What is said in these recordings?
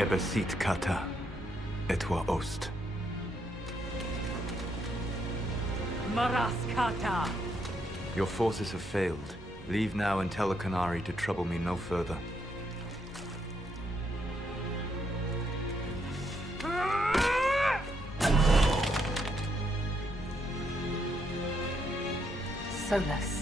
Ebesit kata, etwa ost. Maraskata! Your forces have failed. Leave now and tell the Canary to trouble me no further. Solas.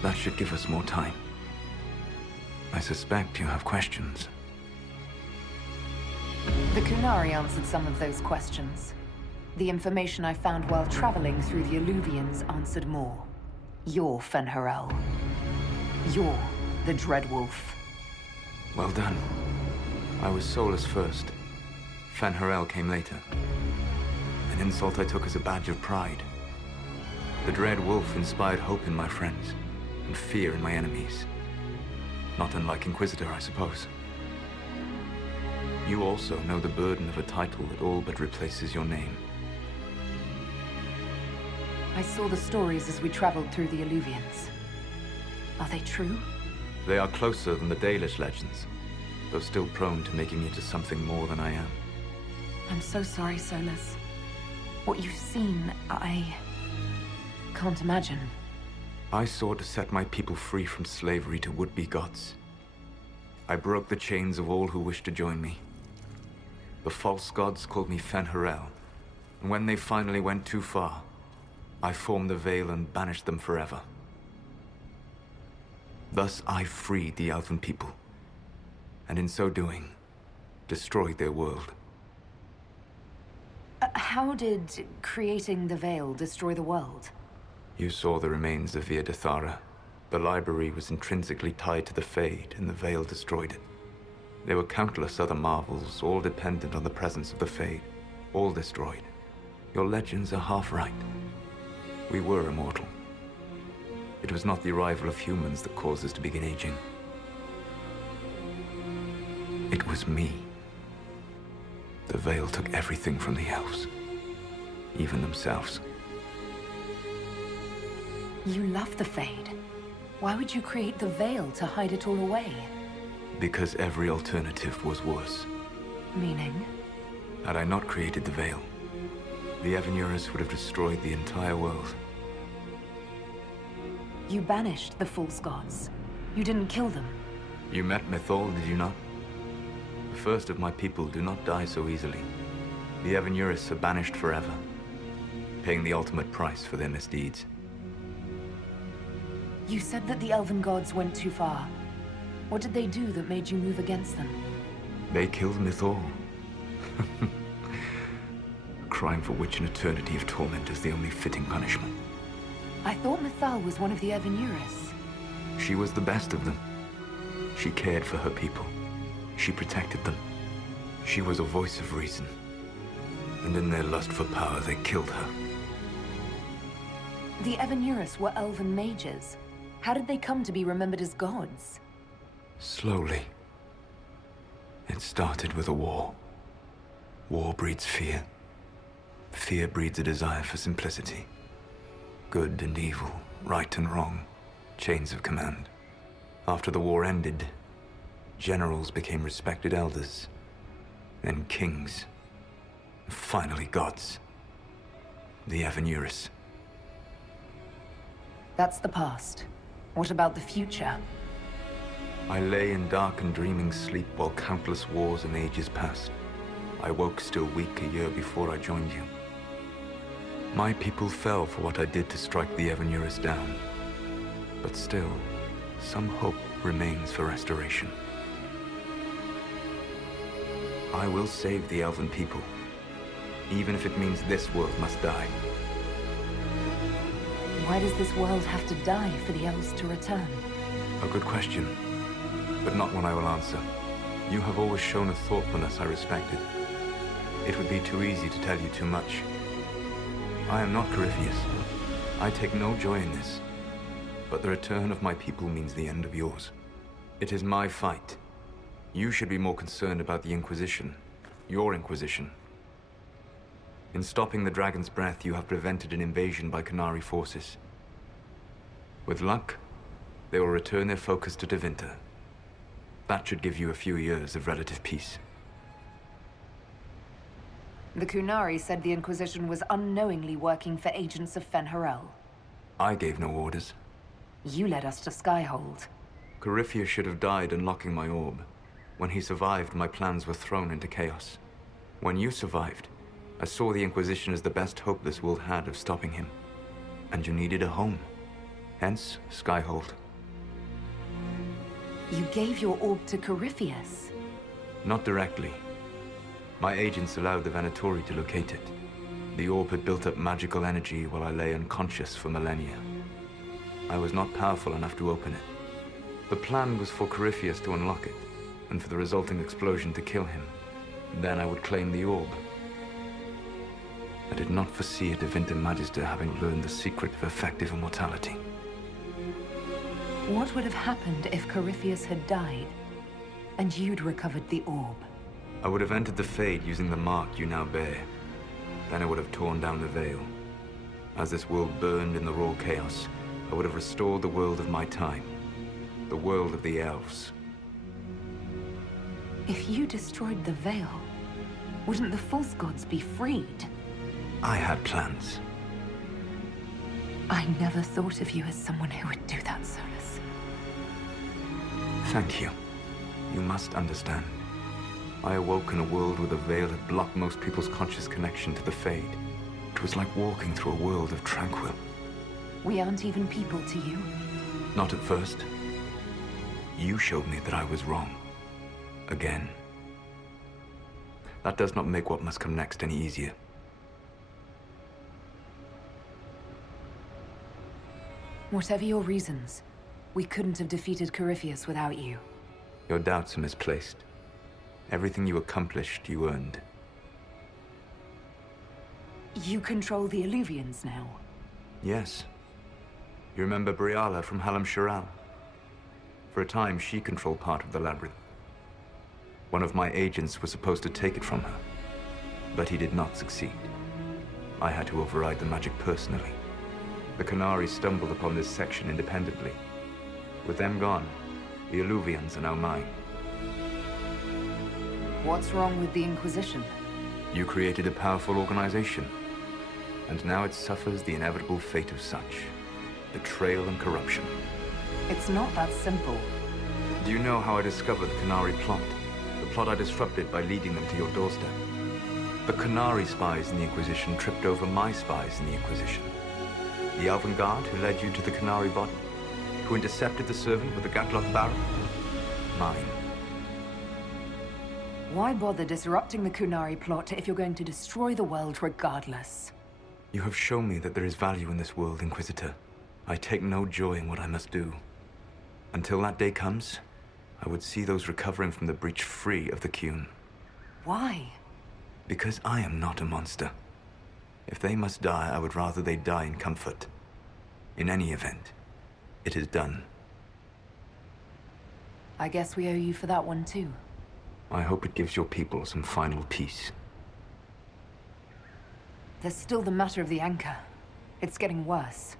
That should give us more time. I suspect you have questions. The Kunari answered some of those questions. The information I found while traveling through the Alluvians answered more. You're Fen'Harel. You're the Dreadwolf. Well done. I was Solas first. Fen'Harel came later. An insult I took as a badge of pride. The Dread Wolf inspired hope in my friends, and fear in my enemies. Not unlike Inquisitor, I suppose. You also know the burden of a title that all but replaces your name. I saw the stories as we traveled through the Alluvians. Are they true? They are closer than the Dalish legends, though still prone to making me into something more than I am. I'm so sorry, Solas. What you've seen, I can't imagine. I sought to set my people free from slavery to would-be gods. I broke the chains of all who wished to join me. The false gods called me Fen'Harel, and when they finally went too far, I formed the Veil and banished them forever. Thus I freed the Elven people, and in so doing, destroyed their world. How did creating the Veil destroy the world? You saw the remains of Via Dethara. The library was intrinsically tied to the Fade, and the Veil destroyed it. There were countless other marvels, all dependent on the presence of the Fade, all destroyed. Your legends are half right. We were immortal. It was not the arrival of humans that caused us to begin aging. It was me. The Veil took everything from the elves, even themselves. You love the Fade. Why would you create the Veil to hide it all away? Because every alternative was worse. Meaning? Had I not created the Veil, the Evanurus would have destroyed the entire world. You banished the false gods. You didn't kill them. You met Mythol, did you not? The first of my people do not die so easily. The Evanurus are banished forever, paying the ultimate price for their misdeeds. You said that the Elven gods went too far. What did they do that made you move against them? They killed Mythol. A crime for which an eternity of torment is the only fitting punishment. I thought Mythal was one of the Evanurus. She was the best of them. She cared for her people. She protected them. She was a voice of reason. And in their lust for power, they killed her. The Evanurus were elven mages. How did they come to be remembered as gods? Slowly. It started with a war. War breeds fear. Fear breeds a desire for simplicity. Good and evil, right and wrong, chains of command. After the war ended, generals became respected elders, then kings, and finally gods. The Evanurus. That's the past. What about the future? I lay in dark and dreaming sleep while countless wars and ages passed. I woke still weak a year before I joined you. My people fell for what I did to strike the Evanurus down. But still, some hope remains for restoration. I will save the Elven people, even if it means this world must die. Why does this world have to die for the elves to return? A good question, but not one I will answer. You have always shown a thoughtfulness I respected. It would be too easy to tell you too much. I am not Corypheus. I take no joy in this, but the return of my people means the end of yours. It is my fight. You should be more concerned about the Inquisition, your Inquisition. In stopping the Dragon's Breath, you have prevented an invasion by Qunari forces. With luck, they will return their focus to Tevinter. That should give you a few years of relative peace. The Qunari said the Inquisition was unknowingly working for agents of Fen'Harel. I gave no orders. You led us to Skyhold. Corypheus should have died unlocking my orb. When he survived, my plans were thrown into chaos. When you survived, I saw the Inquisition as the best hope this world had of stopping him. And you needed a home. Hence, Skyhold. You gave your orb to Corypheus? Not directly. My agents allowed the Venatori to locate it. The orb had built up magical energy while I lay unconscious for millennia. I was not powerful enough to open it. The plan was for Corypheus to unlock it, and for the resulting explosion to kill him. Then I would claim the orb. I did not foresee a Tevinter Magister having learned the secret of effective immortality. What would have happened if Corypheus had died, and you'd recovered the orb? I would have entered the Fade using the mark you now bear. Then I would have torn down the veil. As this world burned in the raw chaos, I would have restored the world of my time. The world of the elves. If you destroyed the veil, wouldn't the false gods be freed? I had plans. I never thought of you as someone who would do that, Solas. Thank you. You must understand. I awoke in a world where the veil had blocked most people's conscious connection to the Fade. It was like walking through a world of tranquil. We aren't even people to you. Not at first. You showed me that I was wrong. Again. That does not make what must come next any easier. Whatever your reasons, we couldn't have defeated Corypheus without you. Your doubts are misplaced. Everything you accomplished, you earned. You control the Illuvians now. Yes. You remember Briala from Halam Sharal? For a time, she controlled part of the labyrinth. One of my agents was supposed to take it from her, but he did not succeed. I had to override the magic personally. The Qunari stumbled upon this section independently. With them gone, the Illuvians are now mine. What's wrong with the Inquisition? You created a powerful organization, and now it suffers the inevitable fate of such. Betrayal and corruption. It's not that simple. Do you know how I discovered the Qunari plot? The plot I disrupted by leading them to your doorstep. The Qunari spies in the Inquisition tripped over my spies in the Inquisition. The Elven Guard who led you to the Qunari body? Who intercepted the servant with the Gatlock barrel? Mine. Why bother disrupting the Qunari plot if you're going to destroy the world regardless? You have shown me that there is value in this world, Inquisitor. I take no joy in what I must do. Until that day comes, I would see those recovering from the breach free of the Qun. Why? Because I am not a monster. If they must die, I would rather they die in comfort. In any event, it is done. I guess we owe you for that one too. I hope it gives your people some final peace. There's still the matter of the anchor. It's getting worse.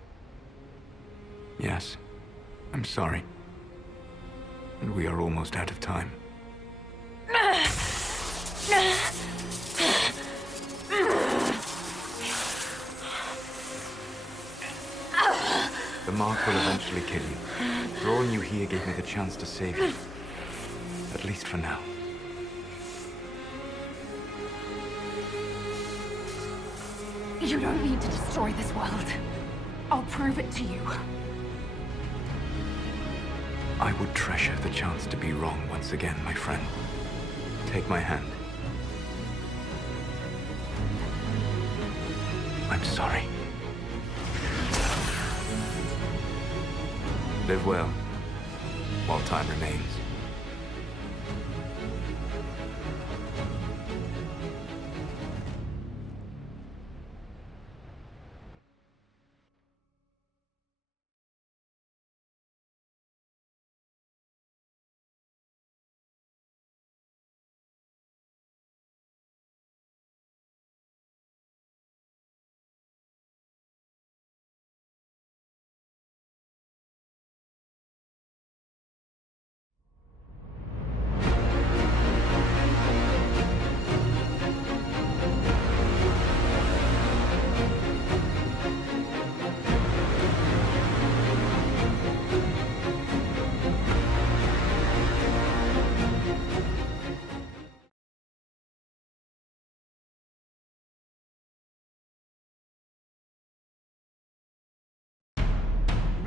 Yes, I'm sorry. And we are almost out of time. The mark will eventually kill you. Drawing you here gave me the chance to save you. At least for now. You don't need to destroy this world. I'll prove it to you. I would treasure the chance to be wrong once again, my friend. Take my hand. I'm sorry. Live well, while time remains.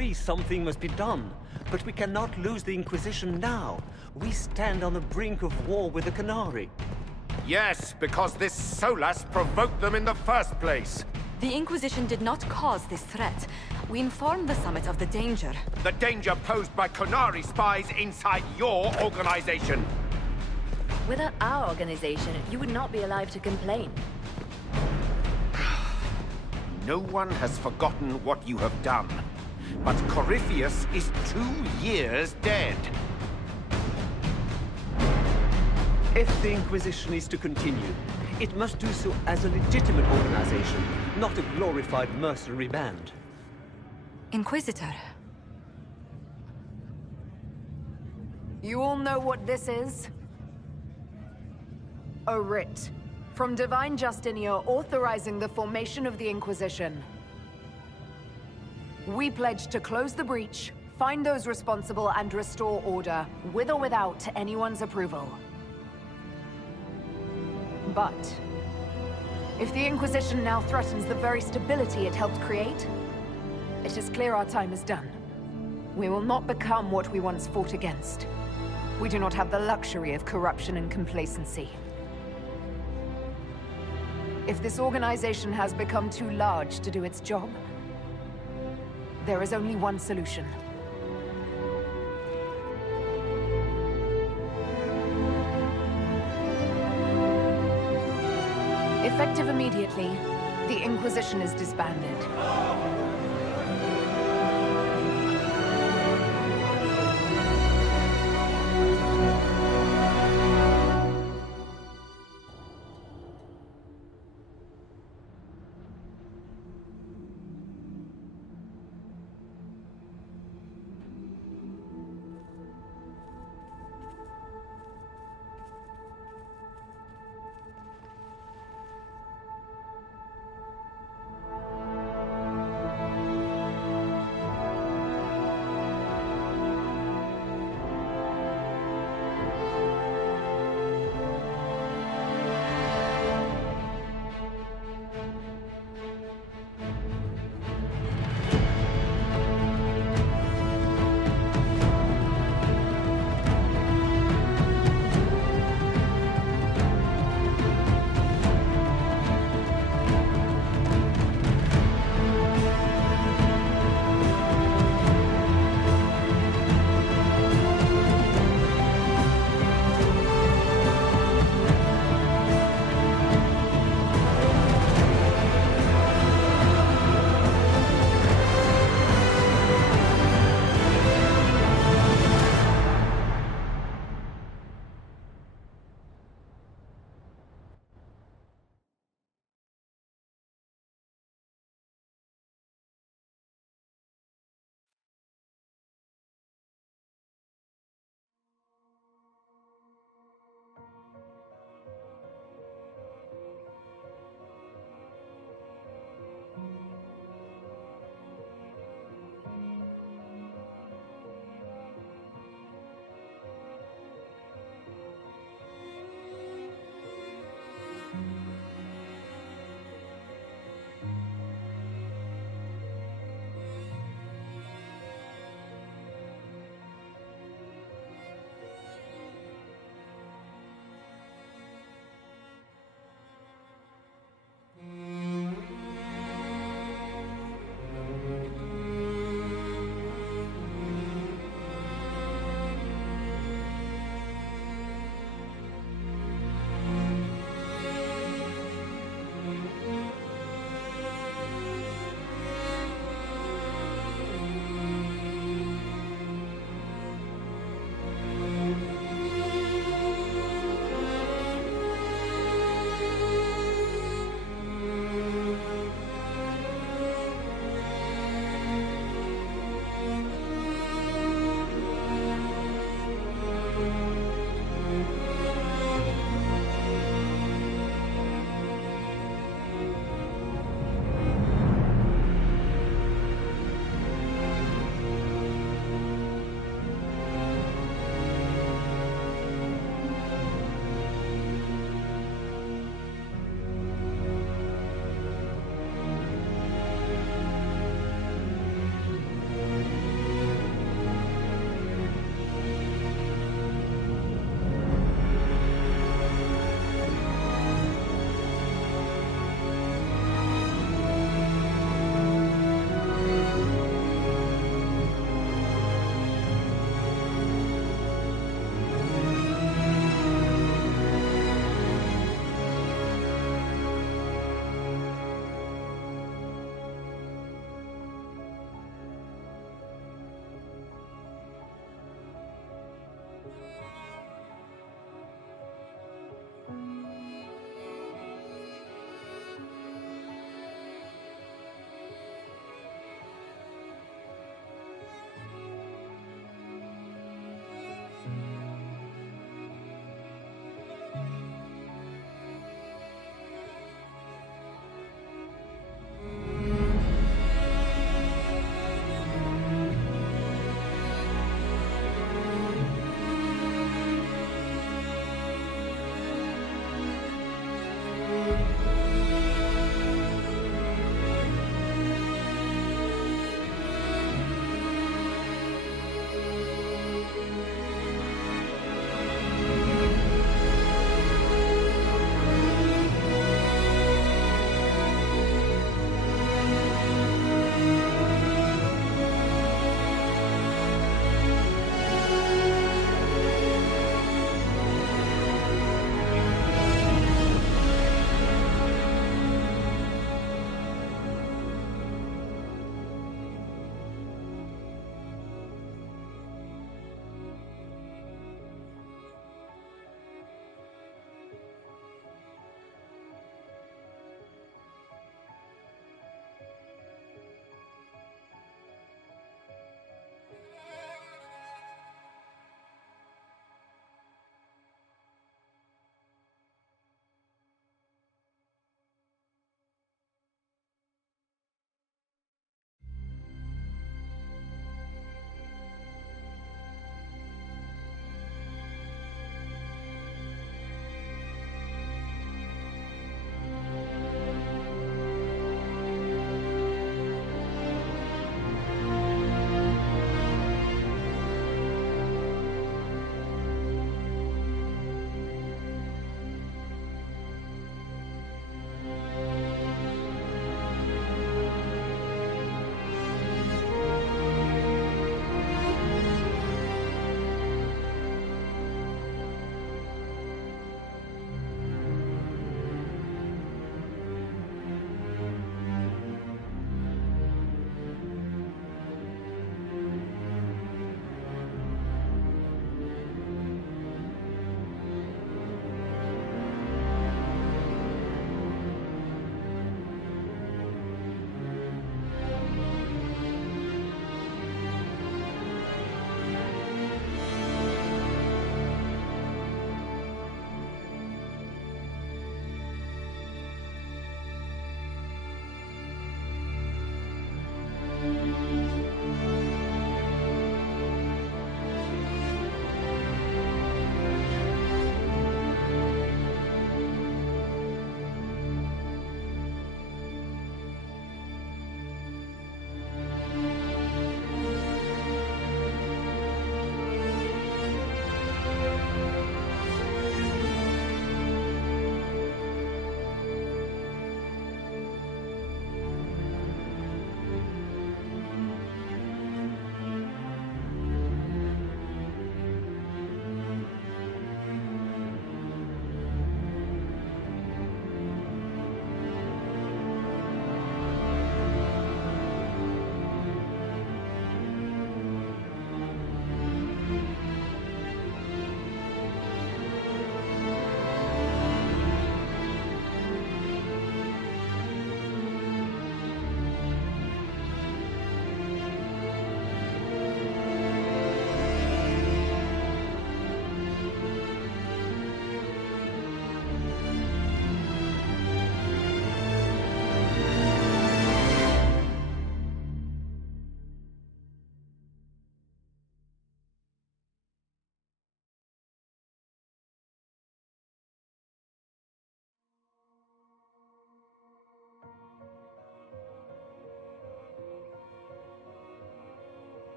agree something must be done, but we cannot lose the Inquisition now. We stand on the brink of war with the Canary. Yes, because this Solas provoked them in the first place. The Inquisition did not cause this threat. We informed the Summit of the danger. The danger posed by Canary spies inside your organization. Without our organization, you would not be alive to complain. No one has forgotten what you have done. But Corypheus is 2 years dead. If the Inquisition is to continue, it must do so as a legitimate organization, not a glorified mercenary band. Inquisitor. You all know what this is? A writ from Divine Justinia authorizing the formation of the Inquisition. We pledge to close the breach, find those responsible, and restore order, with or without anyone's approval. But if the Inquisition now threatens the very stability it helped create, it is clear our time is done. We will not become what we once fought against. We do not have the luxury of corruption and complacency. If this organization has become too large to do its job, there is only one solution. Effective immediately, the Inquisition is disbanded.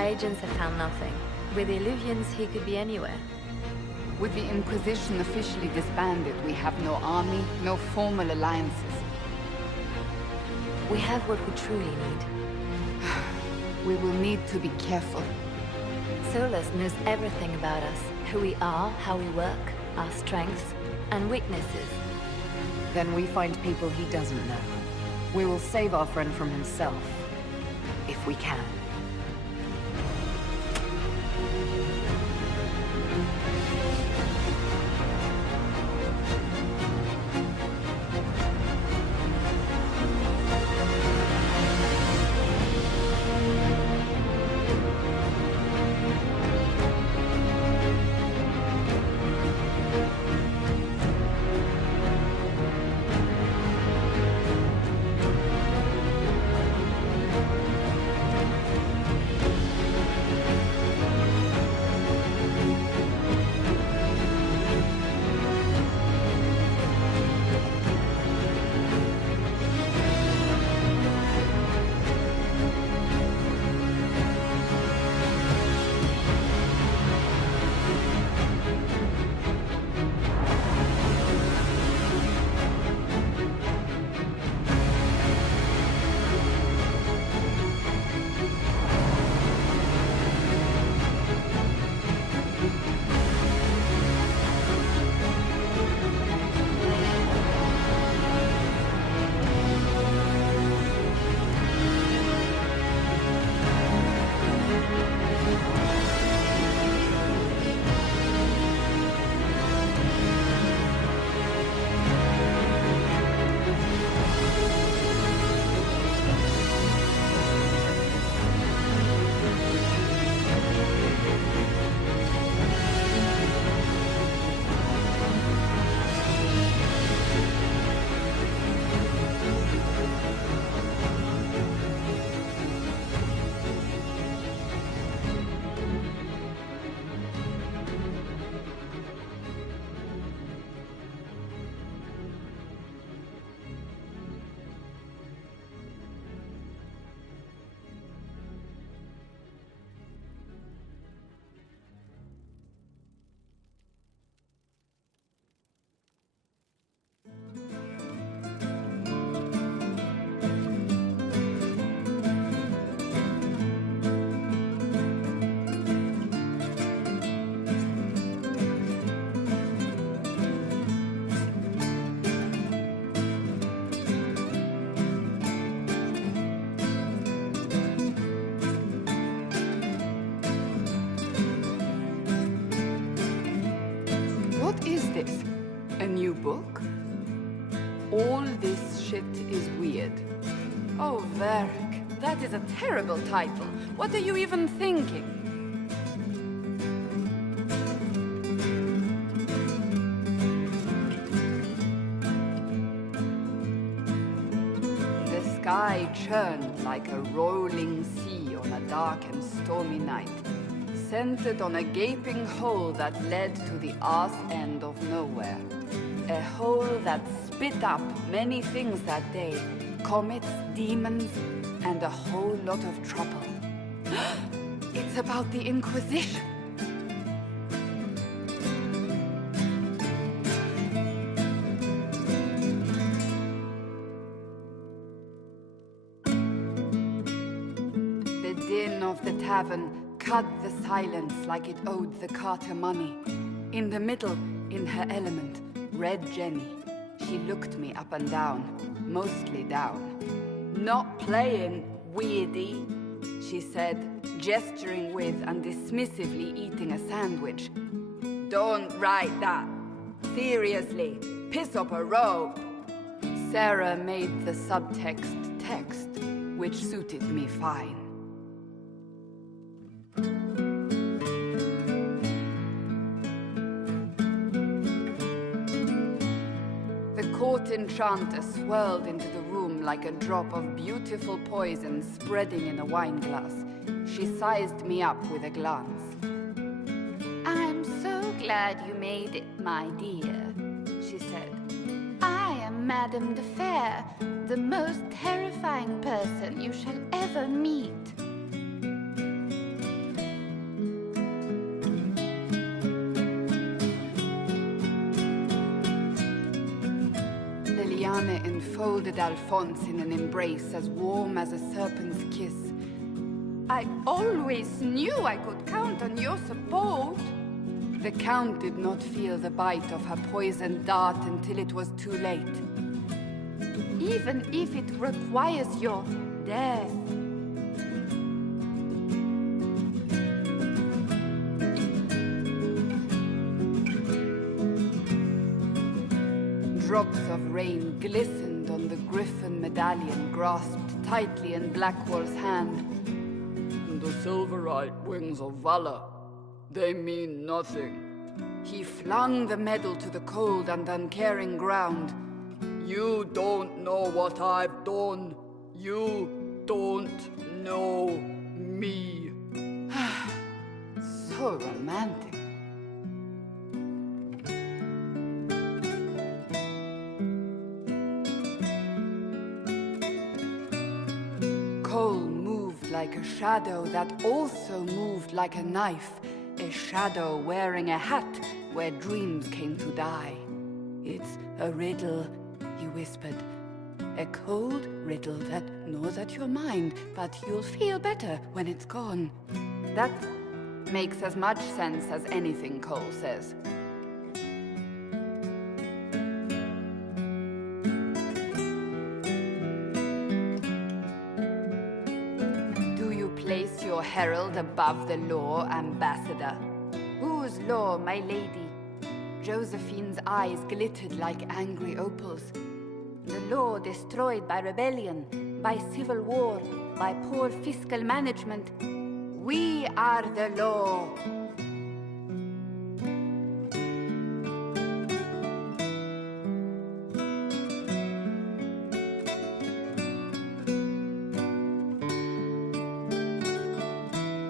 My agents have found nothing. With the Illuvians, he could be anywhere. With the Inquisition officially disbanded, we have no army, no formal alliances. We have what we truly need. We will need to be careful. Solas knows everything about us. Who we are, how we work, our strengths and weaknesses. Then we find people he doesn't know. We will save our friend from himself. If we can. What is this? A new book? All this shit is weird. Oh, Varric, that is a terrible title. What are you even thinking? The sky churned like a rolling sea on a dark and stormy night, centered on a gaping hole that led to the arse end of nowhere. A hole that spit up many things that day. Comets, demons, and a whole lot of trouble. It's about the Inquisition. The din of the tavern cut the silence like it owed the carter money. In the middle, in her element, Red Jenny. She looked me up and down, mostly down. "Not playing, weirdy," she said, gesturing with and dismissively eating a sandwich. "Don't write that. Seriously, piss up a robe." Sarah made the subtext text, which suited me fine. The court enchanter swirled into the room like a drop of beautiful poison spreading in a wineglass. She sized me up with a glance. "I'm so glad you made it, my dear," she said. "I am Madame de Fair, the most terrifying person you shall ever meet." folded Alphonse in an embrace as warm as a serpent's kiss. I always knew I could count on your support. The Count did not feel the bite of her poisoned dart until it was too late. Even if it requires your death. Drops of rain glistened on the griffin medallion grasped tightly in Blackwall's hand. The silverite wings of valor, they mean nothing. He flung the medal to the cold and uncaring ground. You don't know what I've done. You don't know me. So romantic. Cole moved like a shadow that also moved like a knife. A shadow wearing a hat where dreams came to die. It's a riddle, he whispered. A cold riddle that gnaws at your mind, but you'll feel better when it's gone. That makes as much sense as anything Cole says. Do you place your herald above the law, Ambassador? Whose law, my lady? Josephine's eyes glittered like angry opals. The law destroyed by rebellion, by civil war, by poor fiscal management. We are the law.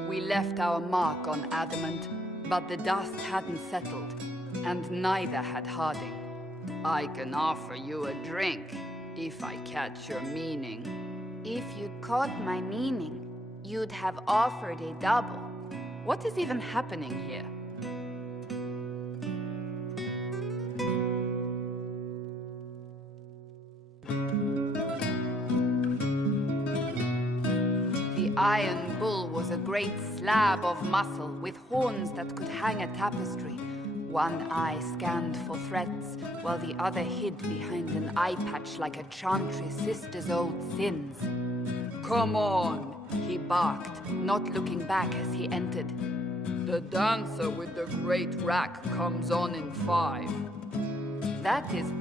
We left our mark on adamant, but the dust hadn't settled, and neither had Harding. I can offer you a drink, if I catch your meaning. If you'd caught my meaning, you'd have offered a double. What is even happening here? The Iron Bull was a great slab of muscle with horns that could hang a tapestry. One eye scanned for threats, while the other hid behind an eye patch like a chantry sister's old sins. Come on, he barked, not looking back as he entered. The dancer with the great rack comes on in 5. That is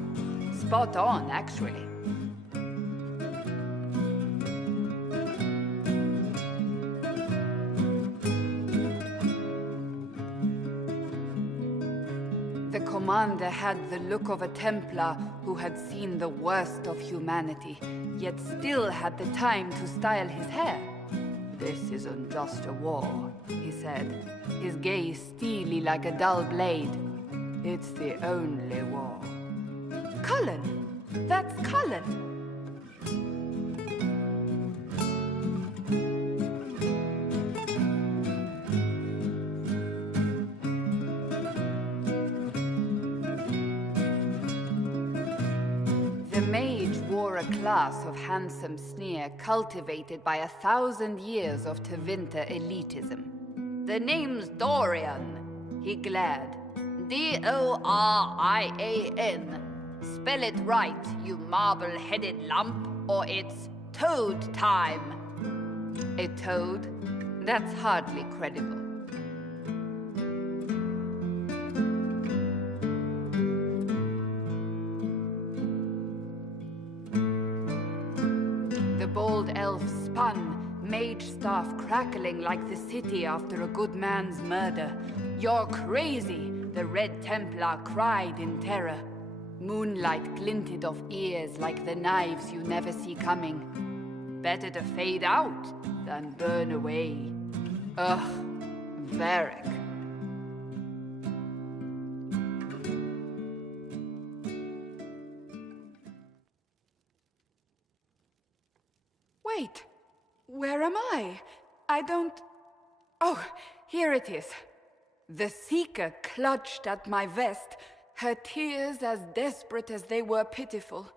spot on, actually. The commander had the look of a Templar who had seen the worst of humanity, yet still had the time to style his hair. This isn't just a war, he said, his gaze steely like a dull blade. It's the only war. Cullen! That's Cullen! The Mage wore a class of handsome sneer cultivated by 1,000 years of Tevinter elitism. The name's Dorian, he glared. D-O-R-I-A-N. Spell it right, you marble-headed lump, or it's toad time. A toad? That's hardly credible. The bold elf spun, mage staff crackling like the city after a good man's murder. You're crazy, the Red Templar cried in terror. Moonlight glinted off ears like the knives you never see coming. Better to fade out than burn away. Ugh, Varric. Wait, where am I? I don't... Oh, here it is. The Seeker clutched at my vest, her tears as desperate as they were pitiful.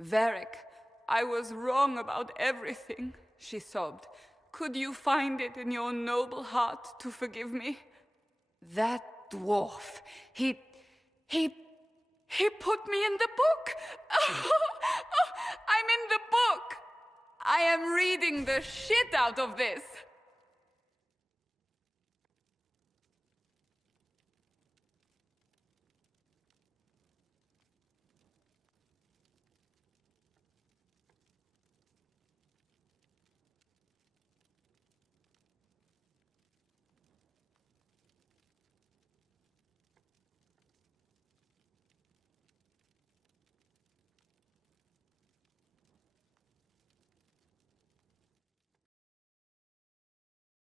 Varric, I was wrong about everything, she sobbed. Could you find it in your noble heart to forgive me? That dwarf, he put me in the book! I'm in the book! I am reading the shit out of this!